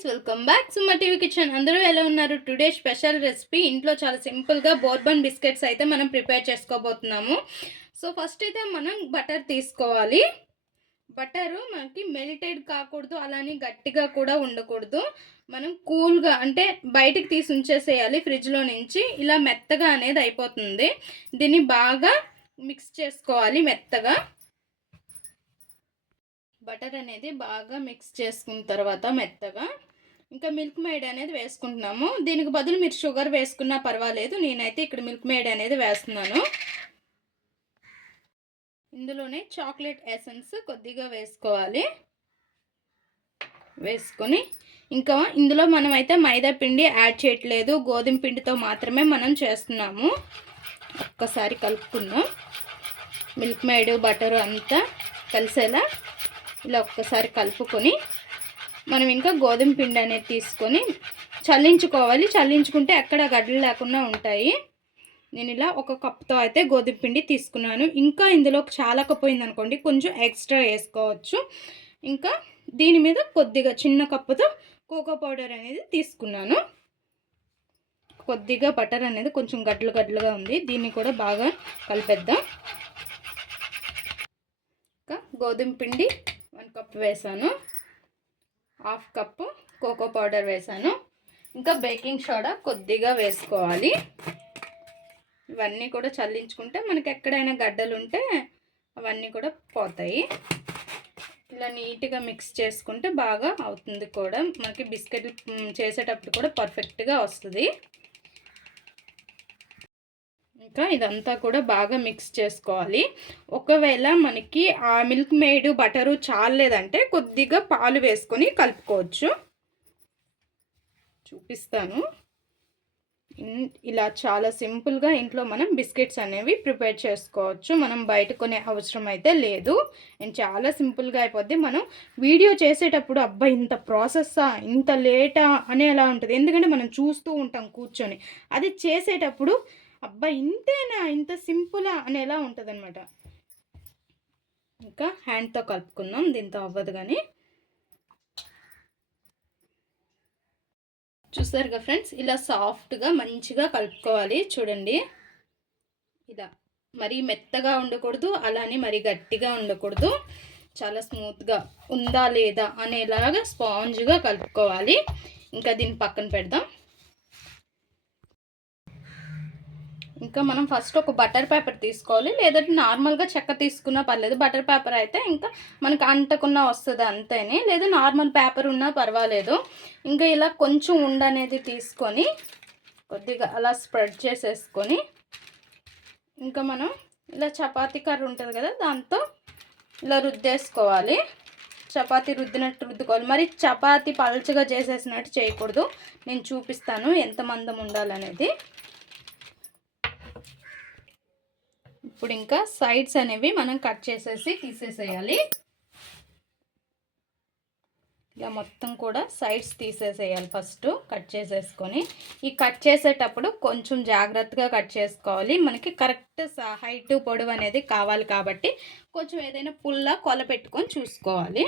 Friends, welcome back Suma TV kitchen. అందరూ ఎలా ఉన్నారు? టుడే స్పెషల్ రెసిపీ ఇంట్లో చాలా సింపుల్గా బోర్బన్ బిస్కెట్స్ అయితే మనం ప్రిపేర్ చేసుకోబోతున్నాము. సో ఫస్ట్ అయితే మనం బటర్ తీసుకోవాలి. బటరు మనకి మెల్టెడ్ కాకూడదు, అలానే గట్టిగా కూడా ఉండకూడదు. మనం కూల్గా అంటే బయటికి తీసి ఉంచేసేయాలి ఫ్రిడ్జ్లో నుంచి. ఇలా మెత్తగా అనేది అయిపోతుంది. దీన్ని బాగా మిక్స్ చేసుకోవాలి. మెత్తగా బటర్ అనేది బాగా మిక్స్ చేసుకున్న తర్వాత మెత్తగా ఇంకా మిల్క్ మేడ్ అనేది వేసుకుంటున్నాము. దీనికి బదులు మీరు షుగర్ వేసుకున్నా పర్వాలేదు. నేనైతే ఇక్కడ మిల్క్ మేడ్ అనేది వేస్తున్నాను. ఇందులోనే చాక్లెట్ ఎసెన్స్ కొద్దిగా వేసుకోవాలి. వేసుకొని ఇంకా ఇందులో మనమైతే మైదా పిండి యాడ్ చేయట్లేదు, గోధుమ పిండితో మాత్రమే మనం చేస్తున్నాము. ఒక్కసారి కలుపుకుందాం. మిల్క్ మేడ్ బటర్ అంతా కలిసేలా ఇలా ఒక్కసారి కలుపుకొని మనం ఇంకా గోధుమ పిండి అనేది తీసుకొని చల్లించుకోవాలి. చల్లించుకుంటే ఎక్కడ గడ్డలు లేకుండా ఉంటాయి. నేను ఇలా ఒక కప్తో అయితే గోధుమ పిండి తీసుకున్నాను. ఇంకా ఇందులో చాలకపోయింది అనుకోండి, కొంచెం ఎక్స్ట్రా వేసుకోవచ్చు. ఇంకా దీని మీద కొద్దిగా చిన్న కప్పుతో కోకో పౌడర్ అనేది తీసుకున్నాను. కొద్దిగా బటర్ అనేది కొంచెం గడ్డలు గడ్డలుగా ఉంది. దీన్ని కూడా బాగా కలిపేద్దాం. ఇంకా గోధుమ పిండి 1 కప్ వేసాను. 1/2 కప్పు కోకో పౌడర్ వేసాను. ఇంకా బేకింగ్ సోడా కొద్దిగా వేసుకోవాలి. ఇవన్నీ కూడా చల్లించుకుంటే మనకి ఎక్కడైనా గడ్డలు ఉంటే అవన్నీ కూడా పోతాయి. ఇలా నీట్గా మిక్స్ చేసుకుంటే బాగా అవుతుంది కూడా. మనకి బిస్కెట్ చేసేటప్పుడు కూడా పర్ఫెక్ట్గా వస్తుంది. ఇంకా ఇదంతా కూడా బాగా మిక్స్ చేసుకోవాలి. ఒకవేళ మనకి ఆ మిల్క్ మేడ్ బటరు చాలేదంటే కొద్దిగా పాలు వేసుకొని కలుపుకోవచ్చు. చూపిస్తాను. ఇలా చాలా సింపుల్గా ఇంట్లో మనం బిస్కెట్స్ అనేవి ప్రిపేర్ చేసుకోవచ్చు. మనం బయట కొనే అవసరం అయితే లేదు. నేను చాలా సింపుల్గా అయిపోద్ది. మనం వీడియో చేసేటప్పుడు అబ్బా ఇంత ప్రాసెస్సా, ఇంత లేటా అని ఎలా ఉంటుంది. ఎందుకంటే మనం చూస్తూ ఉంటాం కూర్చొని. అది చేసేటప్పుడు అబ్బా ఇంతేనా, ఇంత సింపులా అని ఎలా ఉంటుంది అనమాట. ఇంకా హ్యాండ్తో కలుపుకుందాం. దీంతో అవ్వదు కానీ. చూసారుగా ఫ్రెండ్స్, ఇలా సాఫ్ట్గా మంచిగా కలుపుకోవాలి. చూడండి, ఇలా మరీ మెత్తగా ఉండకూడదు, అలానే మరీ గట్టిగా ఉండకూడదు. చాలా స్మూత్గా ఉందా లేదా అనేలాగా స్పాంజ్గా కలుపుకోవాలి. ఇంకా దీన్ని పక్కన పెడదాం. ఇంకా మనం ఫస్ట్ ఒక బటర్ పేపర్ తీసుకోవాలి, లేదంటే నార్మల్గా చెక్క తీసుకున్నా పర్లేదు. బటర్ పేపర్ అయితే ఇంకా మనకు అంటకున్నా వస్తుంది అంతేనే, లేదా నార్మల్ పేపర్ ఉన్నా పర్వాలేదు. ఇంకా ఇలా కొంచెం ఉండనేది తీసుకొని కొద్దిగా అలా స్ప్రెడ్ చేసేసుకొని ఇంకా మనం ఇలా చపాతీ కర్ర ఉంటుంది కదా, దాంతో ఇలా రుద్దేసుకోవాలి. చపాతీ రుద్దినట్టు రుద్దుకోవాలి. మరి చపాతీ పల్చగా చేసేసినట్టు చేయకూడదు. నేను చూపిస్తాను ఎంత మందం ఉండాలనేది. ఇప్పుడు ఇంకా సైడ్స్ అనేవి మనం కట్ చేసేసి తీసేసేయాలి. ఇలా మొత్తం కూడా సైడ్స్ తీసేసేయాలి. ఫస్ట్ కట్ చేసేసుకొని ఈ కట్ చేసేటప్పుడు కొంచెం జాగ్రత్తగా కట్ చేసుకోవాలి. మనకి కరెక్ట్ హైట్ పొడవు అనేది కావాలి కాబట్టి కొంచెం ఏదైనా పుల్ల కొల పెట్టుకొని చూసుకోవాలి.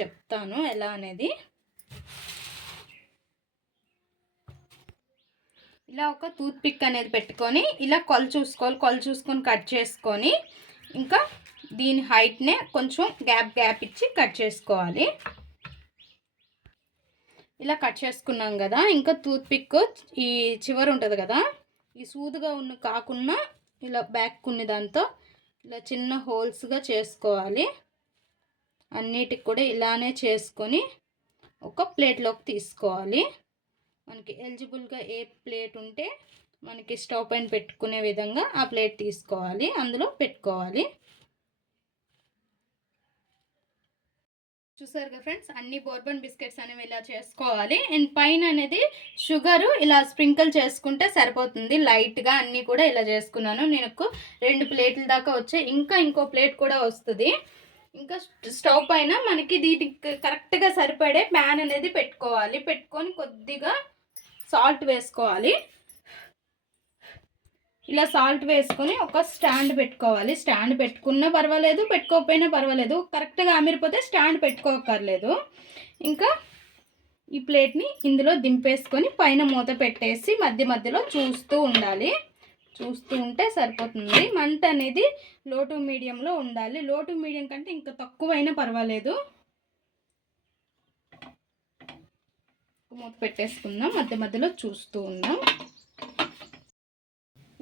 చెప్తాను ఎలా అనేది. ఇలా ఒక టూత్ పిక్ అనేది పెట్టుకొని ఇలా కొల చూసుకోవాలి. కొల చూసుకొని కట్ చేసుకొని ఇంకా దీని హైట్నే కొంచెం గ్యాప్ ఇచ్చి కట్ చేసుకోవాలి. ఇలా కట్ చేసుకున్నాం కదా. ఇంకా టూత్ పిక్ ఈ చివరి ఉంటుంది కదా, ఈ సూదుగా ఉన్న కాకుండా ఇలా బ్యాక్ ఉన్న దాంతో ఇలా చిన్న హోల్స్గా చేసుకోవాలి. అన్నిటికి కూడా ఇలానే చేసుకొని ఒక ప్లేట్లోకి తీసుకోవాలి. మనకి ఎలిజిబుల్గా ఏ ప్లేట్ ఉంటే మనకి స్టవ్ పైన పెట్టుకునే విధంగా ఆ ప్లేట్ తీసుకోవాలి, అందులో పెట్టుకోవాలి. చూసారుగా ఫ్రెండ్స్, అన్ని బోర్బన్ బిస్కెట్స్ అనేవి ఇలా చేసుకోవాలి. అండ్ పైన అనేది షుగరు ఇలా స్ప్రింకిల్ చేసుకుంటే సరిపోతుంది. లైట్గా అన్నీ కూడా ఇలా చేసుకున్నాను. నేను 2 ప్లేట్ల దాకా వచ్చాయి. ఇంకా ఇంకో ప్లేట్ కూడా వస్తుంది. ఇంకా స్టవ్ పైన మనకి దీనికి కరెక్ట్గా సరిపడే ప్యాన్ అనేది పెట్టుకోవాలి. పెట్టుకొని కొద్దిగా సాల్ట్ వేసుకోవాలి. ఇలా సాల్ట్ వేసుకొని ఒక స్టాండ్ పెట్టుకోవాలి. స్టాండ్ పెట్టుకున్నా పర్వాలేదు, పెట్టుకోకపోయినా పర్వాలేదు. కరెక్ట్గా అమిరిపోతే స్టాండ్ పెట్టుకోకర్లేదు. ఇంకా ఈ ప్లేట్ని ఇందులో దింపేసుకొని పైన మూత పెట్టేసి మధ్య మధ్యలో చూస్తూ ఉండాలి. చూస్తూ ఉంటే సరిపోతుంది. మంట అనేది లో టు మీడియంలో ఉండాలి. లో టు మీడియం కంటే ఇంకా తక్కువైనా పర్వాలేదు. మూత పెట్టేసుకుందాం, మధ్య మధ్యలో చూస్తూ ఉన్నాం.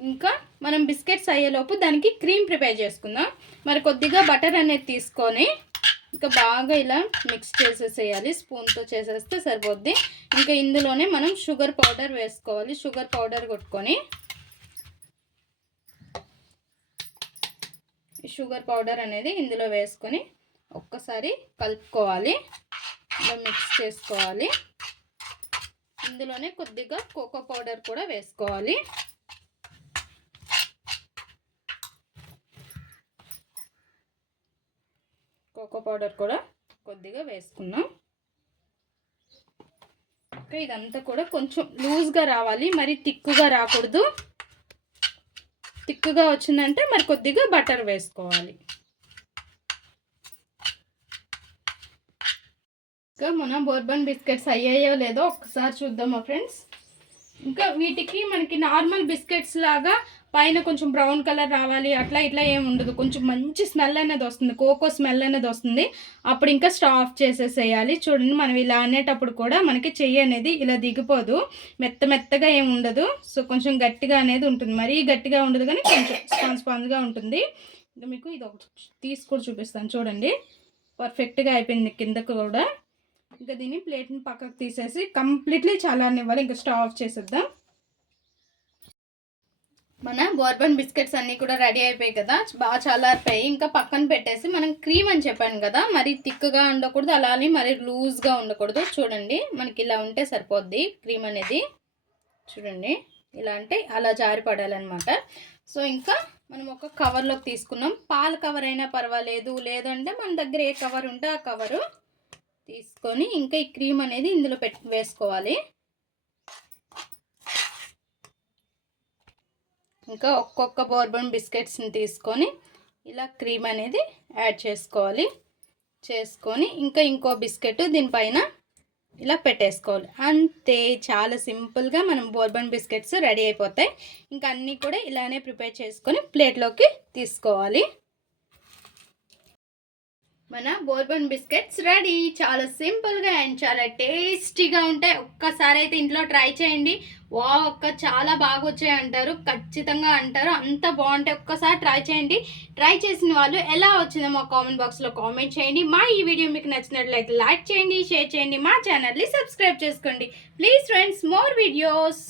ఇంకా మనం బిస్కెట్స్ అయ్యేలోపు దానికి క్రీమ్ ప్రిపేర్ చేసుకుందాం. మరి కొద్దిగా బటర్ అనేది తీసుకొని ఇంకా బాగా ఇలా మిక్స్ చేసేసేయాలి. స్పూన్తో చేసేస్తే సరిపోద్ది. ఇంకా ఇందులోనే మనం షుగర్ పౌడర్ వేసుకోవాలి. షుగర్ పౌడర్ కొట్టుకొని షుగర్ పౌడర్ అనేది ఇందులో వేసుకొని ఒక్కసారి కలుపుకోవాలి. ఇలా మిక్స్ చేసుకోవాలి. ఇందులోనే కొద్దిగా కోకో పౌడర్ కూడా వేసుకోవాలి. కోకో పౌడర్ కూడా కొద్దిగా వేసుకున్నాం. ఓకే, ఇదంతా కూడా కొంచెం లూజ్గా రావాలి, మరి థిక్గా రాకూడదు. థిక్గా వచ్చిందంటే మరి కొద్దిగా బటర్ వేసుకోవాలి. ఇంకా మన బోర్బన్ బిస్కెట్స్ అయ్యాయో లేదో ఒక్కసారి చూద్దామా ఫ్రెండ్స్. ఇంకా వీటికి మనకి నార్మల్ బిస్కెట్స్ లాగా పైన కొంచెం బ్రౌన్ కలర్ రావాలి అట్లా ఇట్లా ఏమి ఉండదు. కొంచెం మంచి స్మెల్ అనేది వస్తుంది, కోకో స్మెల్ అనేది వస్తుంది. అప్పుడు ఇంకా స్టవ్ ఆఫ్ చేసేసేయాలి. చూడండి, మనం ఇలా అనేటప్పుడు కూడా మనకి చెయ్యి అనేది ఇలా దిగిపోదు, మెత్తగా ఏమి ఉండదు. సో కొంచెం గట్టిగా అనేది ఉంటుంది, మరీ గట్టిగా ఉండదు కానీ కొంచెం స్పాంజ్గా ఉంటుంది. ఇంకా మీకు ఇది ఒకటి తీసుకొని చూపిస్తాను. చూడండి, పర్ఫెక్ట్గా అయిపోయింది కిందకు కూడా. ఇంకా దీన్ని ప్లేట్ని పక్కకు తీసేసి కంప్లీట్లీ చల్లారనివ్వాలి. ఇంకా స్టవ్ ఆఫ్ చేసేద్దాం. మన బోర్బన్ బిస్కెట్స్ అన్నీ కూడా రెడీ అయిపోయాయి కదా, బాగా చల్లారిపోయి. ఇంకా పక్కన పెట్టేసి మనం క్రీమ్ అని చెప్పాను కదా, మరి థిక్గా ఉండకూడదు, అలానే మరి లూజ్గా ఉండకూడదు. చూడండి, మనకి ఇలా ఉంటే సరిపోద్ది క్రీమ్ అనేది. చూడండి, ఇలా అంటే అలా జారి పడాలన్నమాట. సో ఇంకా మనం ఒక కవర్లోకి తీసుకున్నాం. పాల కవర్ అయినా పర్వాలేదు, లేదంటే మన దగ్గర ఏ కవర్ ఉంటే ఆ కవరు తీసుకొని ఇంకా ఈ క్రీమ్ అనేది ఇందులో వేసుకోవాలి. ఇంకా ఒక్కొక్క బోర్బన్ బిస్కెట్స్ని తీసుకొని ఇలా క్రీమ్ అనేది యాడ్ చేసుకోవాలి. చేసుకొని ఇంకా ఇంకో బిస్కెట్ దీనిపైన ఇలా పెట్టేసుకోవాలి. అంతే, చాలా సింపుల్గా మనం బోర్బన్ బిస్కెట్స్ రెడీ అయిపోతాయి. ఇంకా అన్నీ కూడా ఇలానే ప్రిపేర్ చేసుకొని ప్లేట్లోకి తీసుకోవాలి. మన బోర్బన్ బిస్కెట్స్ రెడీ. చాలా సింపుల్గా అండ్ చాలా టేస్టీగా ఉంటాయి. ఒక్కసారి అయితే ఇంట్లో ట్రై చేయండి. చాలా బాగా వచ్చాయి అంటారు, ఖచ్చితంగా అంటారు. అంత బాగుంటాయి. ఒక్కసారి ట్రై చేయండి. ట్రై చేసిన వాళ్ళు ఎలా వచ్చిందో మా కామెంట్ బాక్స్లో కామెంట్ చేయండి. మా ఈ వీడియో మీకు నచ్చినట్లయితే లైక్ చేయండి, షేర్ చేయండి, మా ఛానల్ని సబ్స్క్రైబ్ చేసుకోండి. Please friends, more videos.